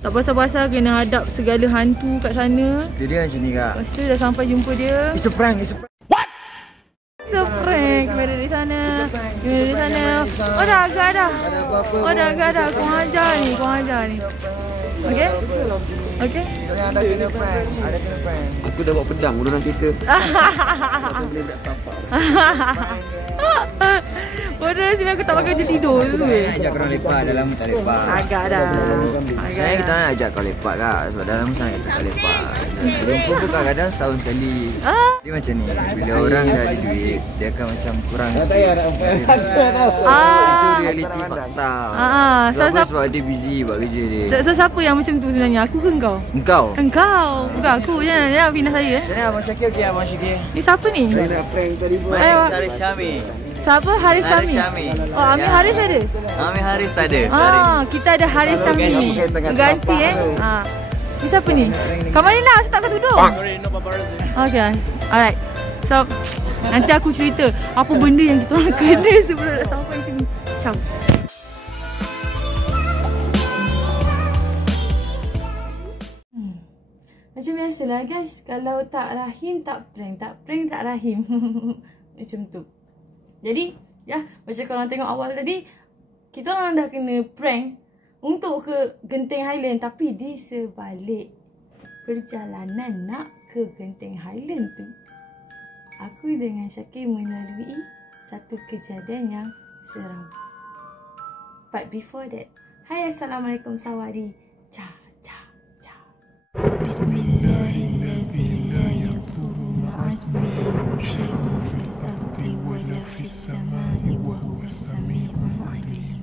Tak pasal-pasal kena hadap segala hantu kat sana. Dia macam ni kak. Lepas tu dah sampai jumpa dia. It's a prank, it's a prank. It's a prank. Kamera di sana. Kamera di sana. Oh dah agak dah. Oh dah agak dah. Kau ajar ni, kau ajar ni. Okay? Okay? Soalnya ada kena prank, ada kena prank. Aku dah bawa pedang dalam kereta. Aku boleh buat setapak. Bodoh nasib aku tak pakai je tidur tu. Ajak korang lepak, dah lama tak lepak. Agak dah. Sebenarnya kita nak ajak kau lepak kak. Sebab dah lama sangat kita tak lepak. Jumpa pun kadang setahun sekali. Dia macam ni, bila orang dah ada duit, dia akan macam kurang sikit. Itu realiti fakta. Sebab dia busy buat kerja dia. So siapa yang macam tu sebenarnya? Aku ke engkau? Engkau? Engkau. Bukan aku. Jangan pindah saya. Macam mana Abang Syakir okey Abang Syakir? Ni siapa ni? Saya nak prank tadi pun. Haris Syami. Siapa? Haris Syami. Oh, Amir Haris ada? Amir Haris ada. Kita ada Haris Syami ni. Ganti Ni siapa ni? Kamarina, asal tak kau duduk? Sorry, no paparazzi. Okay. Alright. So, nanti aku cerita apa benda yang kita orang kena sebelum nak sampai sini. Ciao. Macam biasalah guys, kalau tak rahim tak prank, tak prank tak rahim. Macam tu. Jadi, ya, macam korang tengok awal tadi, kita orang dah kena prank untuk ke Genting Highland, tapi di sebalik perjalanan nak ke Genting Highland tu, aku dengan Syakir melalui satu kejadian yang seram. But before that, hai assalamualaikum sawari. Cha cha cha. Bismillahirrahmanirrahim. La yadurru ma'asmihi syai'un fil ardi wa la fis samai wa huwa as-sami'ul 'alim.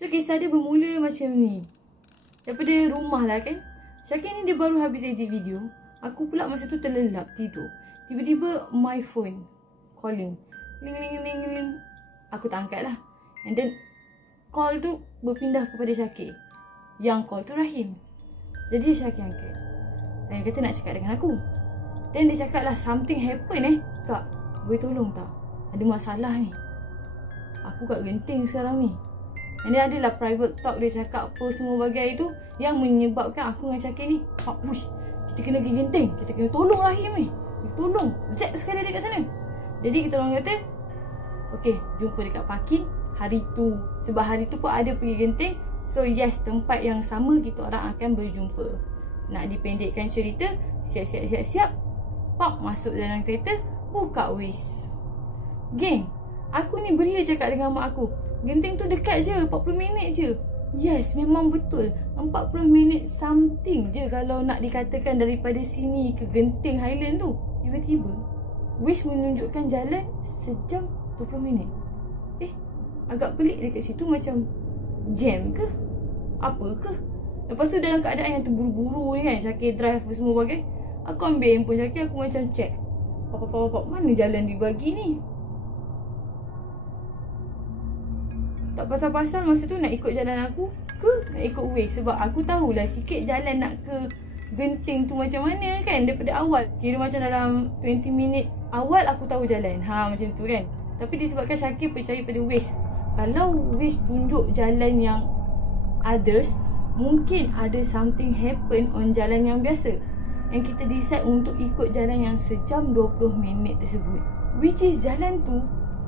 So kisah dia bermula macam ni. Daripada rumah lah kan. Syakir ni dia baru habis edit video. Aku pula masa tu terlelap tidur. Tiba-tiba my phone calling. Ling ling ling ling. Aku tak angkat lah. And then call tu berpindah kepada Syakir. Yang call tu Rahim. Jadi Syakir angkat. Dan dia kata nak cakap dengan aku. Then dia cakap lah something happen Kak, boleh tolong tak? Ada masalah ni. Aku kat Genting sekarang ni. And dia adalah private talk, dia cakap apa semua bagai itu yang menyebabkan aku dengan Syakir ni, wush, kita kena pergi Genting, kita kena tolong Rahim ni. Tolong, Z sekali dekat sana. Jadi kita orang kata, okay, jumpa dekat parking hari tu. Sebab hari tu pun ada pergi Genting. So yes, tempat yang sama kita orang akan berjumpa. Nak dipendekkan cerita, siap-siap, pop masuk dalam kereta, buka Waze. Geng, aku ni beria cakap dengan mak aku, Genting tu dekat je, 40 minit je. Yes, memang betul, 40 minit something je kalau nak dikatakan daripada sini ke Genting Highland tu. Tiba-tiba Waze menunjukkan jalan sejam 20 minit. Agak pelik dekat situ, macam jam ke? Apa ke? Lepas tu dalam keadaan yang terburu-buru ni kan, Syakir drive apa semua bagai, aku ambil handphone Syakir, aku macam check, Papa, mana jalan dibagi ni? Tak pasal-pasal masa tu nak ikut jalan aku ke nak ikut Waze. Sebab aku tahulah sikit jalan nak ke Genting tu macam mana kan, daripada awal. Kira macam dalam 20 minit awal aku tahu jalan. Macam tu kan. Tapi disebabkan Syakir percaya pada Waze, kalau Waze tunjuk jalan yang others, mungkin ada something happen on jalan yang biasa, yang kita decide untuk ikut jalan yang sejam 20 minit tersebut. Which is jalan tu,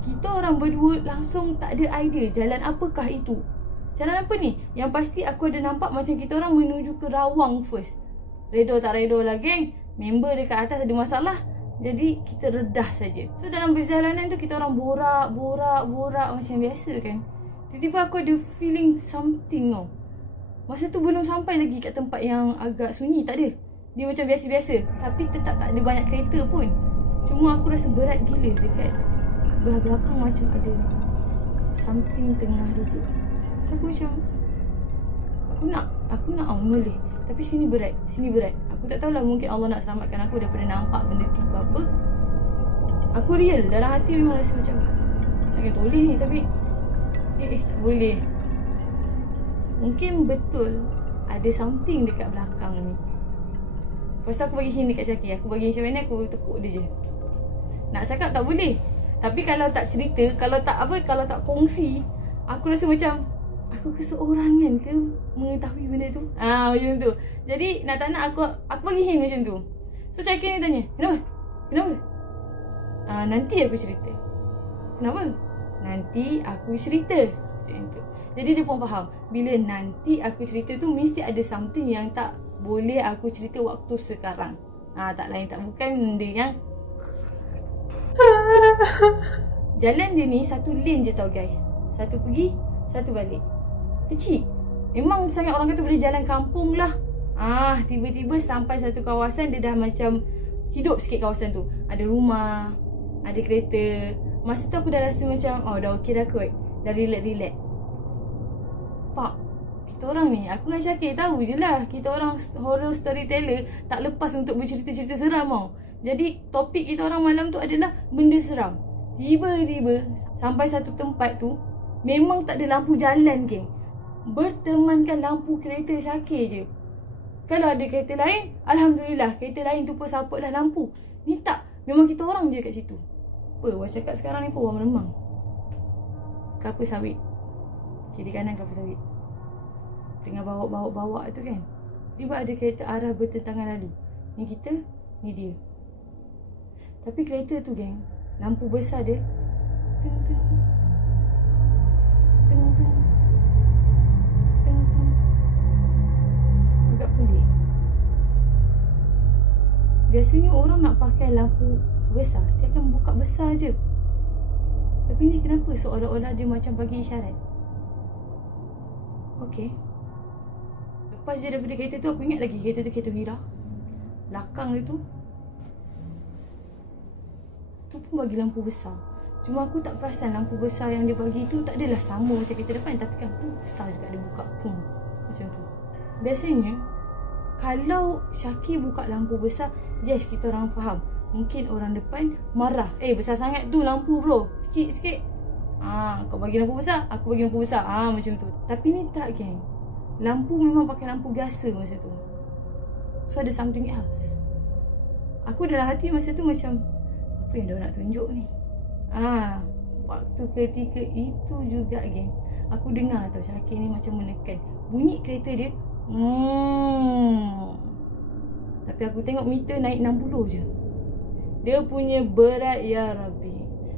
kita orang berdua langsung tak ada idea jalan apakah itu. Jalan apa ni? Yang pasti aku ada nampak macam kita orang menuju ke Rawang first. Redo tak redo lah geng, member dekat atas ada masalah, jadi kita redah saja. So dalam perjalanan tu kita orang borak macam biasa kan. Tiba-tiba aku ada feeling something tau. Masa tu belum sampai lagi kat tempat yang agak sunyi, tak ada. Dia macam biasa-biasa, tapi tetap tak ada banyak kereta pun. Cuma aku rasa berat gila dekat belah belakang, macam ada something tengah duduk. So aku macam, aku nak menoleh, tapi sini berat. Aku tak tahulah, mungkin Allah nak selamatkan aku daripada nampak benda tu ke apa. Aku real dalam hati memang rasa macam nak kena toleh ni, tapi tak boleh. Mungkin betul ada something dekat belakang ni. Lepas tu aku bagi hint dekat Syakir, aku bagi macam mana, aku tepuk dia je. Nak cakap tak boleh, tapi kalau tak cerita, kalau tak kongsi, aku rasa macam aku keseorangan ke mengetahui benda tu? Macam tu. Jadi nak tak nak aku bagi hint macam tu. So Syakir ni tanya, kenapa? Nanti aku cerita. Kenapa? Nanti aku cerita. Macam tu. Jadi dia pun faham, bila nanti aku cerita tu mesti ada something yang tak boleh aku cerita waktu sekarang. Tak lain tak bukan benda yang jalan dia ni satu lane je tau guys. Satu pergi, satu balik. Kecil. Memang sangat orang kata boleh jalan kampung lah. Tiba-tiba sampai satu kawasan dia dah macam hidup sikit kawasan tu. Ada rumah, ada kereta. Masa tu aku dah rasa macam dah okey dah kot. Dah relax. Pak, kita orang ni, aku dengan Syakir tahu je lah, kita orang horror storyteller tak lepas untuk bercerita-cerita seram tau. Jadi topik kita orang malam tu adalah benda seram. Tiba-tiba sampai satu tempat tu memang tak ada lampu jalan geng. Bertemankan lampu kereta Syakir je. Kalau ada kereta lain, alhamdulillah, kereta lain tu pun support lah lampu. Ni tak, memang kita orang je kat situ. Apa orang cakap sekarang ni pun orang meremang. Kelapa sawit, kiri kanan kelapa sawit. Tengah bawa tu kan, tiba ada kereta arah bertentangan lalu. Ni kita, ni dia. Tapi kereta tu geng, lampu besar dia teng teng teng teng teng teng. Agak pelik. Biasanya orang nak pakai lampu besar, dia akan buka besar je. Tapi ni kenapa seolah-olah dia macam bagi isyarat. Okey. Lepas je daripada kereta tu, aku ingat lagi kereta tu kereta Wira. Belakang dia tu pun bagi lampu besar. Cuma aku tak perasan lampu besar yang dia bagi tu tak adalah sama macam kereta depan. Tapi kan tu besar juga dia buka. Macam tu. Biasanya kalau Syakir buka lampu besar, yes kita orang faham. Mungkin orang depan marah. Besar sangat tu lampu bro, kecil sikit. Kau bagi lampu besar, aku bagi lampu besar. Macam tu. Tapi ni tak geng. Lampu memang pakai lampu biasa masa tu. So ada something else. Aku dalam hati masa tu macam, apa yang dia nak tunjuk ni? Waktu ketika itu juga geng, aku dengar tau Syakir ni macam menekan bunyi kereta dia. Tapi aku tengok meter naik 60 je. Dia punya berat ya Rabbi.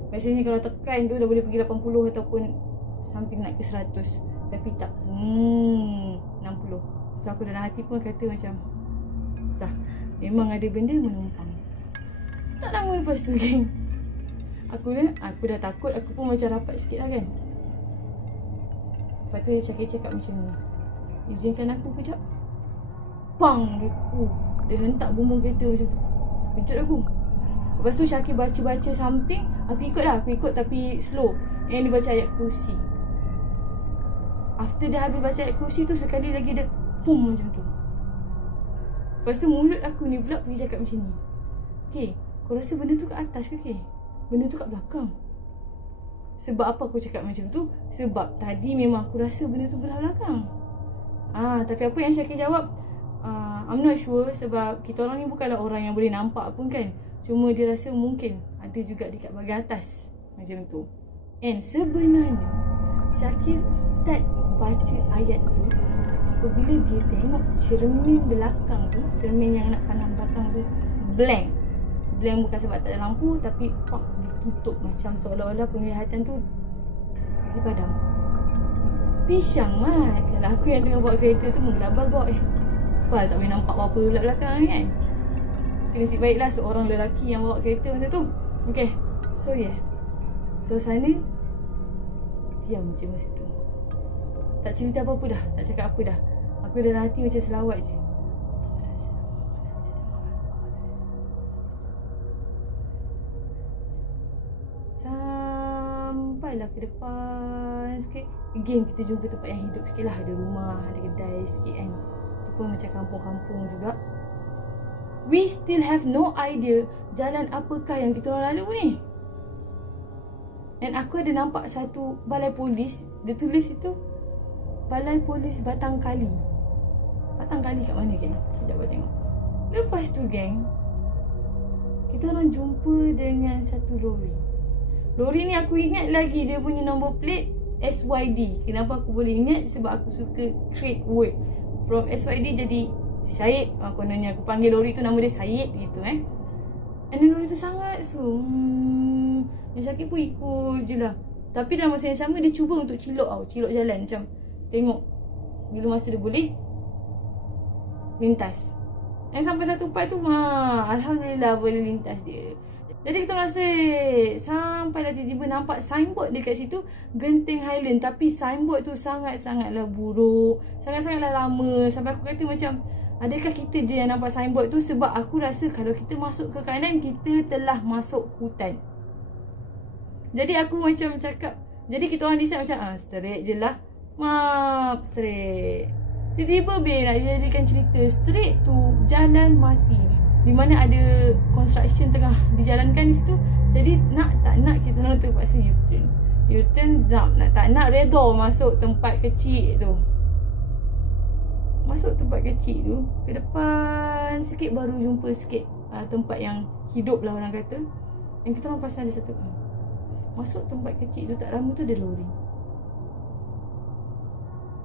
Biasanya kalau tekan tu dah boleh pergi 80 ataupun something naik ke 100. Tapi tak, 60. So aku dalam hati pun kata macam, sah, memang ada benda menumpang. Tak lama lepas tu geng, aku dah takut. Aku pun macam rapat sikit lah kan. Lepas tu dia cakap macam ni, izinkan aku kejap. Pang! Dia hentak bumbung kereta macam tu. Kejut aku. Lepas tu Syakir baca something. Aku ikut tapi slow. Yang dia baca ayat kursi. After dia habis baca ayat kursi tu, sekali lagi dia pum macam tu. Lepas tu mulut aku ni pula pergi cakap macam ni, okay, kau rasa benda tu kat atas ke okay? Benda tu kat belakang. Sebab apa aku cakap macam tu? Sebab tadi memang aku rasa benda tu belah belakang. Tapi apa yang Syakir jawab, I'm not sure. Sebab kita orang ni bukanlah orang yang boleh nampak pun kan. Cuma dia rasa mungkin ada juga dekat bahagian atas. Macam tu. And sebenarnya Syakir start baca ayat tu apabila dia tengok cermin belakang tu, cermin yang nak pandang belakang tu blank. Blank bukan sebab tak ada lampu, tapi ditutup macam seolah-olah penglihatan tu dipadam. Pisang mat. Kalau aku yang tengah bawa kereta tu menggelabah kau. Pal tak boleh nampak apa-apa pula belakang ni kan. Tapi nasib baiklah seorang lelaki yang bawa kereta masa tu. Okay, so yeah, suasana diam je masa tu. Tak cerita apa-apa dah, tak cakap apa dah. Aku dalam hati macam selawat je. Sampailah ke depan sikit. Again kita jumpa tempat yang hidup sikit lah. Ada rumah, ada kedai sikit kan. Itu pun macam kampung-kampung juga. We still have no idea jalan apakah yang kita orang lalu ni. Dan aku ada nampak satu balai polis. Dia tulis itu Balai Polis Batang Kali. Batang Kali kat mana geng? Sekejap aku tengok. Lepas tu geng, kita orang jumpa dengan satu lori. Lori ni aku ingat lagi dia punya nombor plate SYD. Kenapa aku boleh ingat? Sebab aku suka create word. From SYD jadi Syed. Kononnya aku panggil lori tu nama dia Syed gitu And then lori tu sangat yang Syakir pun ikut je lah. Tapi dalam masa yang sama dia cuba untuk cilok jalan. Macam tengok bila masa dia boleh lintas. Sampai satu part tu alhamdulillah boleh lintas dia. Jadi kita rasa sampai dah tiba-tiba nampak signboard dekat situ Genting Highland. Tapi signboard tu sangat-sangatlah buruk, sangat-sangatlah lama. Sampai aku kata macam, adakah kita je yang nampak signboard tu? Sebab aku rasa kalau kita masuk ke kanan, kita telah masuk hutan. Jadi aku macam cakap, jadi kita orang decide macam straight je lah, straight. Tiba-tiba nak jadikan cerita straight tu jalan mati ni, di mana ada construction tengah dijalankan di situ. Jadi nak tak nak kita orang terpaksa U-turn zap, nak tak nak redha masuk tempat kecil tu. Masuk tempat kecil tu, ke depan sikit baru jumpa sikit tempat yang hidup lah orang kata. Yang kita orang pasal ada satu masuk tempat kecil tu, tak lama tu ada lori.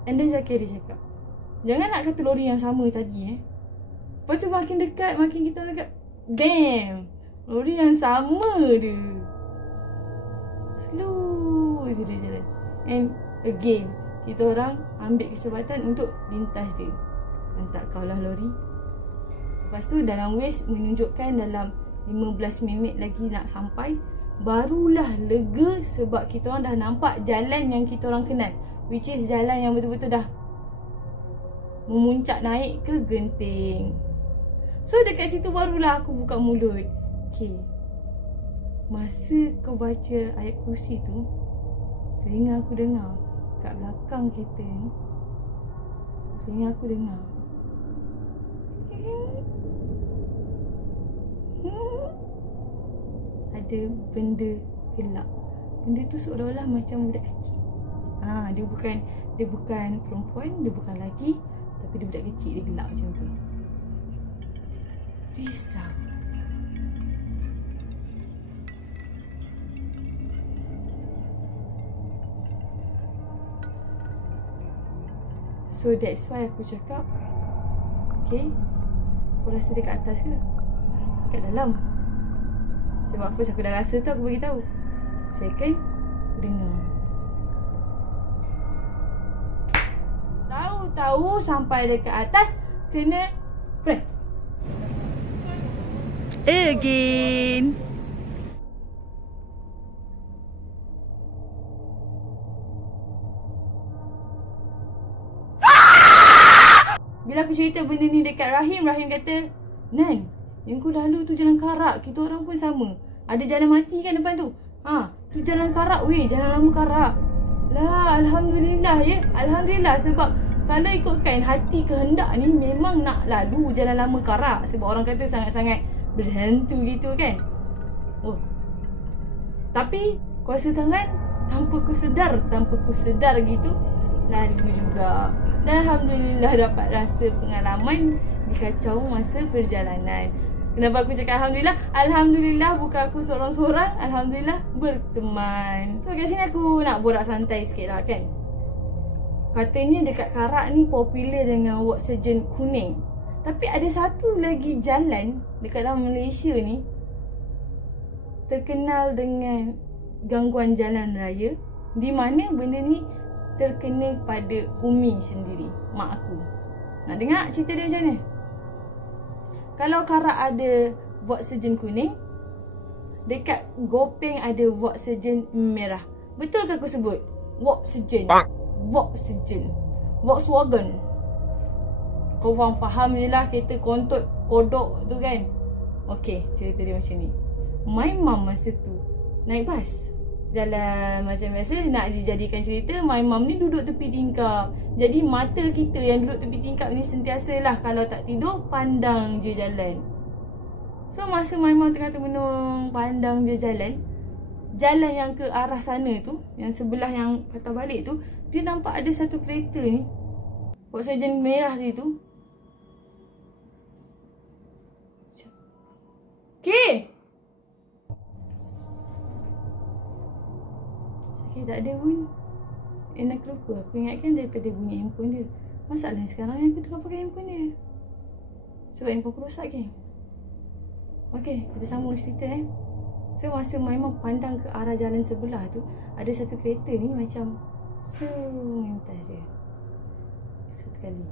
And then Zakir dia cakap, jangan nak kata lori yang sama tadi Lepas tu makin dekat, makin kita dekat, damn, lori yang sama dia. Slow je dia jalan. And again, kita orang ambil kesempatan untuk lintas dia. Antak kau lah lori. Lepas tu dalam Waze menunjukkan dalam 15 minit lagi nak sampai. Barulah lega sebab kita orang dah nampak jalan yang kita orang kenal, which is jalan yang betul-betul dah memuncak naik ke Genting. So dekat situ barulah aku buka mulut. Okay, masa kau baca ayat kursi tu, telinga aku dengar kat belakang kereta ni, telinga aku dengar ada benda gelap. Benda tu seolah-olah macam budak kecil. Dia bukan perempuan, dia bukan lelaki, tapi dia budak kecil, dia gelap macam tu. Risau. So that's why aku cakap, okay, kau rasa dia kat atas ke? Dekat dalam. Sebab first aku dah rasa tu, aku beritahu. Second, aku dengar. Tahu-tahu sampai dekat atas, kena prank. Again. Bila aku cerita benda ni dekat Rahim, Rahim kata, Nan, yang kau lalu tu jalan karak, kita orang pun sama. Ada jalan mati kan depan tu? Tu jalan karak weh, jalan lama karak. Lah, alhamdulillah ya. Alhamdulillah, sebab kalau ikutkan hati kehendak ni memang nak lalu jalan lama karak. Sebab orang kata sangat-sangat berhantu gitu kan. Tapi kuasa tangan tanpa ku sedar gitu, lalu juga. Dan alhamdulillah dapat rasa pengalaman di kacau masa perjalanan. Kenapa aku cakap alhamdulillah? Alhamdulillah bukan aku seorang-seorang, alhamdulillah berteman. So kat sini aku nak borak santai sikit lah kan. Katanya dekat Karak ni popular dengan oksigen kuning. Tapi ada satu lagi jalan dekat dalam Malaysia ni terkenal dengan gangguan jalan raya, di mana benda ni terkena pada Umi sendiri, mak aku. Nak dengar cerita dia macam mana? Kalau Karak ada oksigen kuning, dekat Gopeng ada oksigen merah. Betul ke aku sebut? Oksigen. Volkswagen. Kau faham je lah, kereta kontot kodok tu kan. Okay, cerita dia macam ni. My mum masa tu naik bas, jalan macam biasa. Nak dijadikan cerita, my mum ni duduk tepi tingkap. Jadi mata kita yang duduk tepi tingkap ni sentiasalah kalau tak tidur pandang je jalan. So masa my mum tengah termenung pandang je jalan, jalan yang ke arah sana tu, yang sebelah yang patah balik tu, dia nampak ada satu kereta ni, oksigen merah dia tu. Okay, sakit tak ada pun. apa? Aku ingatkan daripada bunyi handphone dia. Masalahnya sekarang aku tengah pakai handphone dia. Sebab handphone aku rosak kan. Okay, kita sambung cerita So masa memang pandang ke arah jalan sebelah tu, ada satu kereta ni macam mentas dia satu kali.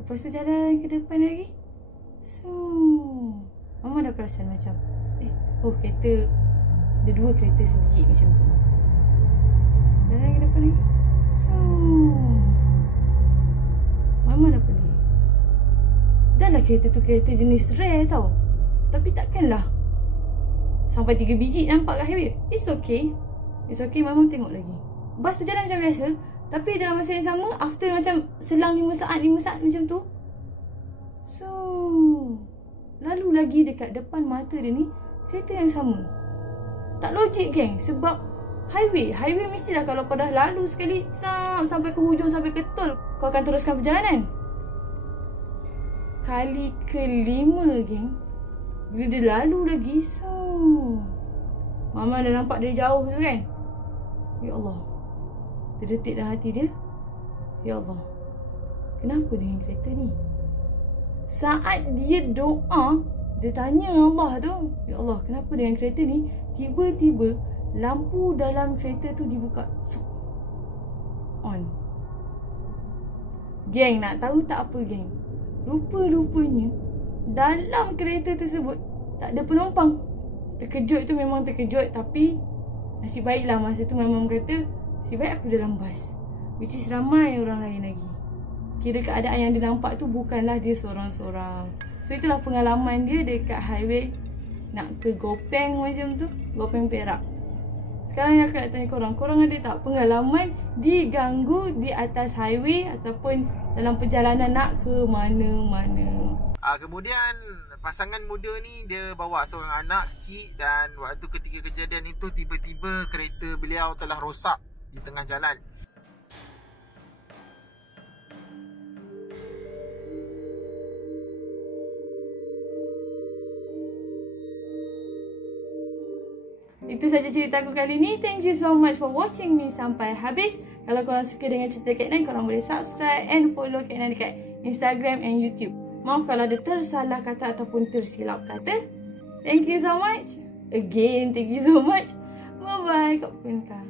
Lepas tu jalan ke depan lagi. Mama dah perasan macam kereta, ada 2 kereta sebiji macam tu. Jalan ke depan lagi. Mama dah pelik. Dah lah kereta tu kereta jenis rare tau. Tapi takkanlah sampai 3 biji nampak kat highway. It's okay. It's okay, Mama tengok lagi. Bas tu jalan macam biasa. Tapi dalam masa yang sama, after macam selang 5 saat macam tu, lalu lagi dekat depan mata dia ni kereta yang sama. Tak logik geng. Sebab highway mestilah kalau kau dah lalu sekali sampai ke hujung, sampai ke tol, kau akan teruskan perjalanan. Kali ke-5 geng, bila dia lalu lagi, Mama dah nampak dari jauh tu kan. Ya Allah, terdetik dalam hati dia, ya Allah, kenapa dengan kereta ni? Saat dia doa, dia tanya Allah tu, ya Allah, kenapa dengan kereta ni? Tiba-tiba lampu dalam kereta tu dibuka, on. Geng, nak tahu tak apa geng? Rupa-rupanya dalam kereta tersebut tak ada penumpang. Terkejut tu memang terkejut, tapi nasib baiklah masa tu memang kata, nasib baik aku dalam bas, which is ramai orang lain lagi. Kira keadaan yang dia nampak tu bukanlah dia seorang-seorang. So itulah pengalaman dia dekat highway nak ke Gopeng macam tu, Gopeng Perak. Sekarang aku nak tanya korang ada tak pengalaman diganggu di atas highway ataupun dalam perjalanan nak ke mana-mana? Kemudian pasangan muda ni dia bawa seorang anak kecil, dan waktu ketika kejadian itu tiba-tiba kereta beliau telah rosak di tengah jalan. Itu saja cerita aku kali ni. Thank you so much for watching me sampai habis. Kalau korang suka dengan cerita Kak Nan, korang boleh subscribe and follow Kak Nan dekat Instagram and YouTube. Maaf kalau ada tersalah kata ataupun tersilap kata. Thank you so much. Again, thank you so much. Bye bye. Kak Punka.